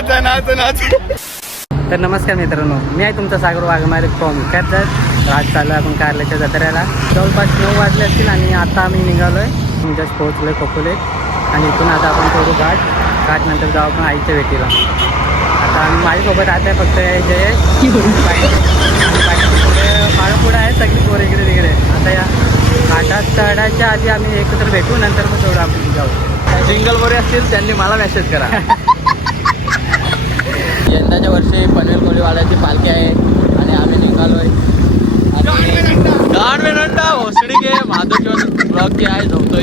तर नमस्कार मित्रांनो, मी आहे तुमचा सागर वाघमारे फ्रॉम कर्जत. आज चालू आहे आपण कारल्याच्या जत्रेला. जवळपास 9 वाजले असतील आणि आता आम्ही निघालो आहे. जस्ट पोहोचलो आहे खोपोलीत आणि इथून आता आपण करू घाट नंतर जाऊ आपण आईच्या भेटीला. आता आम्ही माझ्यासोबत आता आहे फक्त जे पुढे आहे सगळी पोरं इकडे तिकडे. आता या घाटात चढायच्या आधी आम्ही एकत्र भेटू, नंतर मग तेवढं आपण जाऊ. सिंगल बोरे असतील त्यांनी मला मेसेज करा. यंदाच्या वर्षी पनवेल कोळीवाड्याची पालखी आहे आणि आम्ही निघालोय. गाणवेनंडा भोसडी के माधवच्या ब्लॉक आहे झोपतोय.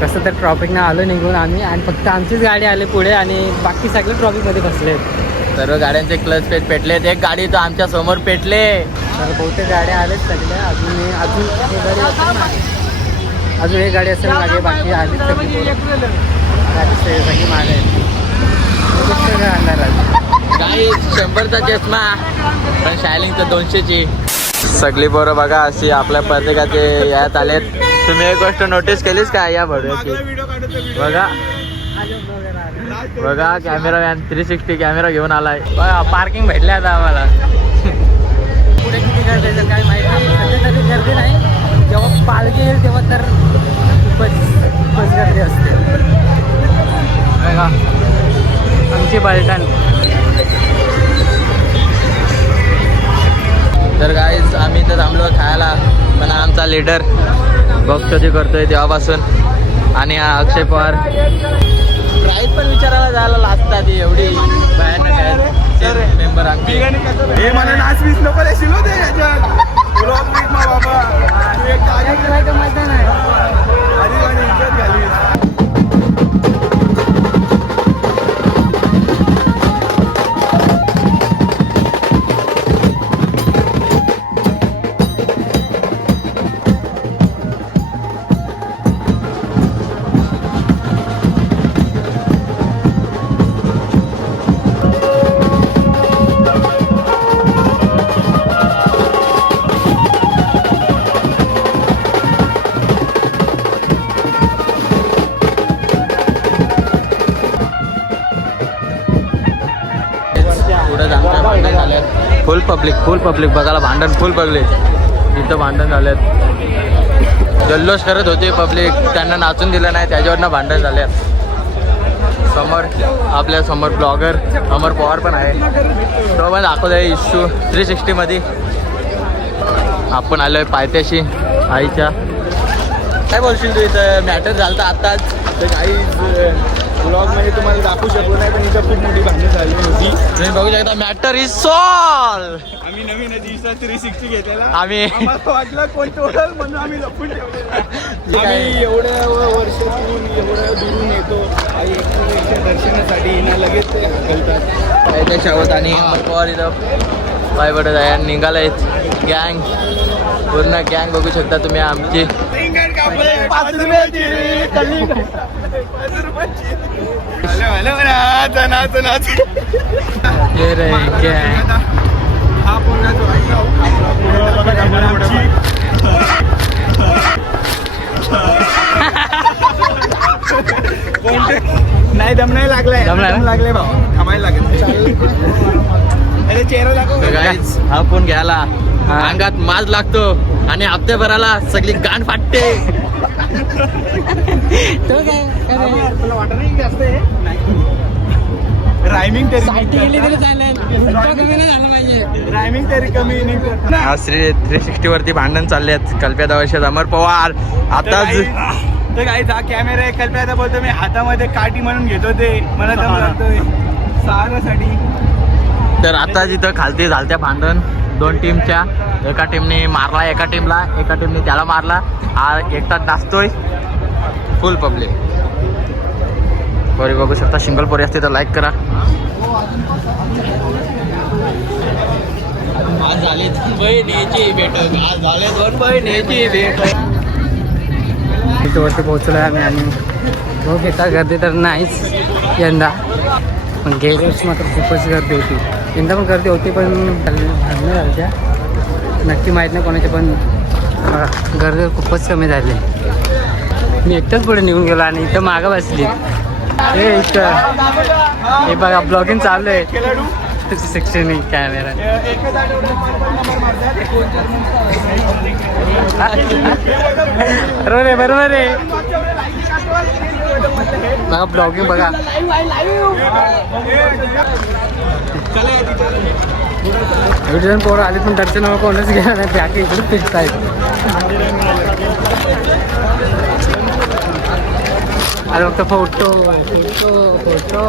कसं तर ट्रॉफिकनं आलो निघून आम्ही आणि फक्त आमचीच गाडी आली पुढे आणि बाकी सगळे ट्रॉफिकमध्ये फसले. सर्व गाड्यांचे क्लच पेट पेटलेत. एक गाडी तर आमच्या समोर पेटले. तर बहुतेक गाड्या आलेच सगळ्या. अजून एक गाडी असेल मागे, बाकी आलीच सगळी सगळी मागे काही 100चा चष्मा पण शायलिंग तर 200ची. सगळी पोरं बघा अशी आपल्या प्रत्येकाचे यात आलेत. तुम्ही एक गोष्ट नोटीस केलीच का या भडव्याची? बघा बघा कॅमेरामॅन 360 कॅमेरा घेऊन आलाय. बघा पार्किंग भेटले आता आम्हाला. पुढे किती गर्दी असेल काय माहिती नाही. सध्या तरी गर्दी नाही. जेव्हा पालखी येईल तेव्हा तर खूपच गर्दी असते. बघा आमची पलटण. तर गाईज आम्ही तर थांबलो खायला, पण आमचा लीडर बघतो जे करतोय तेव्हापासून. आणि हा अक्षय पवार प्राईज पण विचारायला जायला लागतात. एवढी भयानक आहेत मेंबर आमची. हे मला नाच वीस नको देशील हो ते याच्यात. बाबा मैदान आहे. आधी आणि इज्जत घाली. फुल पब्लिक बघायला भांडण. फुल पब्लिक इथं भांडण झालेत. जल्लोष करत होते पब्लिक, त्यांना नाचून दिलं नाही त्याच्यावरनं भांडण झाल्यात. समोर आपल्या समोर ब्लॉगर अमर पवार पण आहे. तो पण दाखवत आहे इश्यू 360 मध्ये. आपण आलोय पायथ्याशी आईच्या. काय बोलशील तू? इथं मॅटर झालं आत्ताच. तर काही ब्लॉगमध्ये तुम्हाला दाखवू शकलो नाही, पण इथं खूप मोठी भांडण झाली होती. तुम्ही बघू शकता. Matter is solve. आम्ही नवीन दिवसा 360 घेतलेला. आम्ही आम्हाला वाटलं कोण तोडल म्हणून आम्ही लपून ठेवलेला. आम्ही एवढ्या वर्षातून एवढ्या दुरून येतो आई एकट्याच्या दर्शनासाठी. येणं लगेच ते हकलतात. पायथ्या शावत आणि अमर पवार इथं पाय पडत आहे. निघालायत गँग, पूर्ण गँग बघू शकता तुम्ही आमची. 5 रुपयाची. ये रे गँग. हा पुन्हा नाही दम नाही लागलाय. दम लागले भाऊ, थांबायला लागेल. अरे चेहरा दाखव. गाईज हा फोन घ्यायला अंगात माज लागतो आणि हप्त्याभराला सगळी गाण फाटते. तो काय तुला वाटत नाही जास्त आहे? रायमिंग तरी गेली तरी चालेल. कमी नाही झालं पाहिजे. रायमिंग तरी कमी नाही करत. हा 360 वरती भांडण चालले आहेत. कल्प्या दवाशात अमर पवार आताच. तर काही हा कॅमेरा आहे. कल्प्याचा बोलतो मी हातामध्ये काठी म्हणून घेतो. ते मला दम लागतोय सारासाठी. तर आता जिथं खालती झालत्या भांडण 2 टीमच्या. एका टीमने मारला एका टीमला, एका टीमने त्याला मारला. हा एकटाच नाचतोय. फुल पब्लिक पोरी बघू शकता. सिंगल पोरी असते तर लाईक करा. आज झाले 2 बहिणीची भेट. आज झाले 2 बहिणीची भेट. इथं वरती पोहोचलो आहे आम्ही आणि बघू घेता गर्दी तर नाहीच यंदा, पण गेल्या वर्षी मात्र खूपच गर्दी होती. यंदा पण गर्दी होती पण भांडणं झाल्या. नक्की माहीत नाही कोणाचे, पण गर्दी खूपच कमी झाली. मी एकटाच पुढे निघून गेलो आणि इथं मागं बसली. हे इथं हे बघा ब्लॉगिंग चालू आहे. खेळाडू 16 कॅमेरा. एका जागेवर नंबर मारतात. बरोबर आहे. बघा ब्लॉगिंग बघा. एवढे जण पोरं आले पण दर्शन कोणच गेलं नाही. बॅग इकडे फिरत आहेत. अरे फक्त फोटो फोटो फोटो.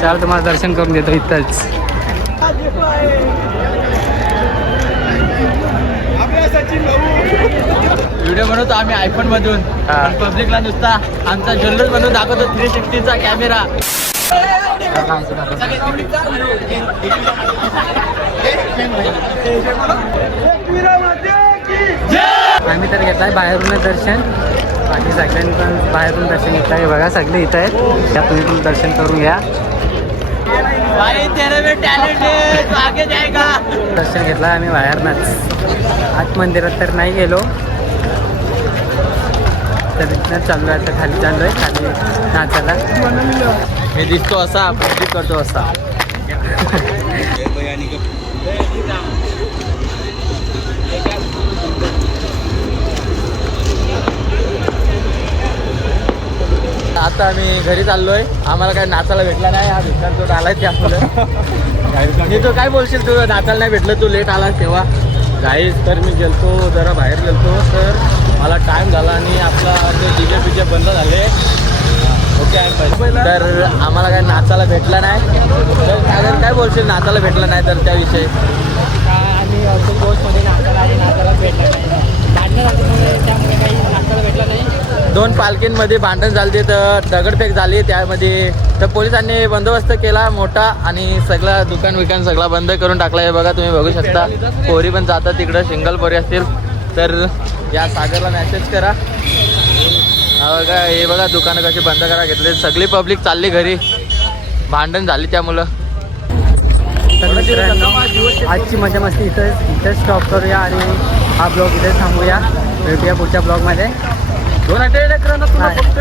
चाल तुम्हाला दर्शन करून देतो इथंच. व्हिडिओ बनवतो आम्ही आयफोन मधून. पब्लिकला नुसता आमचा जल्लोष बनवून दाखवतो 360चा कॅमेरा. आम्ही तर घेतलाय बाहेरूनच दर्शन. बाकी सगळ्यांनी पण बाहेरून दर्शन घेतलंय. बघा सगळे इथं आहेत. त्या तुम्ही पण दर्शन करून घ्या. दर्शन घेतलं आम्ही बाहेरनच. आत मंदिरात तर नाही गेलो. तर इथनं चाललो आहे. आता खाली चाललो आहे. खाली नाचायला. मी दिसतो असा पब्लिक करतो असा. आता आम्ही घरी चाललोय. आम्हाला काय नाचायला भेटला नाही. हा भिकार जो आलाय त्या मुलं. तू काय बोलशील? तू नाचायला नाही भेटलं, तू लेट आलास तेव्हा. गाईस तर मी गेलतो जरा बाहेर गेलतो. तर मला टाईम झाला आणि आपला ते डीजे पिजे बंद झाले. ओके तर आम्हाला काय नाचायला भेटला नाही. तर सागर काय बोलशील नाचायला भेटलं नाही तर त्याविषयी? आम्ही औषध बोसमध्ये नाचायला भेटलं नाही. भांडणं झाल्यामुळे त्यामुळे काही नाचायला भेटलं नाही. 2 पालखींमध्ये भांडण झाले. तर दगडफेक झाली त्यामध्ये. तर पोलिसांनी बंदोबस्त केला मोठा आणि सगळं दुकान विकान सगळा बंद करून टाकला. हे बघा तुम्ही बघू शकता. पोरी पण जातात तिकडं. सिंगल पोरी असतील तर या सागरला मेसेज करा. हा बघा हे बघा दुकानं कशी बंद करा घेतले. सगळी पब्लिक चालली घरी. भांडण झाली त्यामुळं. तर मित्रांनो आजची मजा मस्ती इथंच स्टॉप करूया आणि हा ब्लॉग इथेच थांबूया. भेटूया पुढच्या ब्लॉगमध्ये. 2 आठवडे फक्त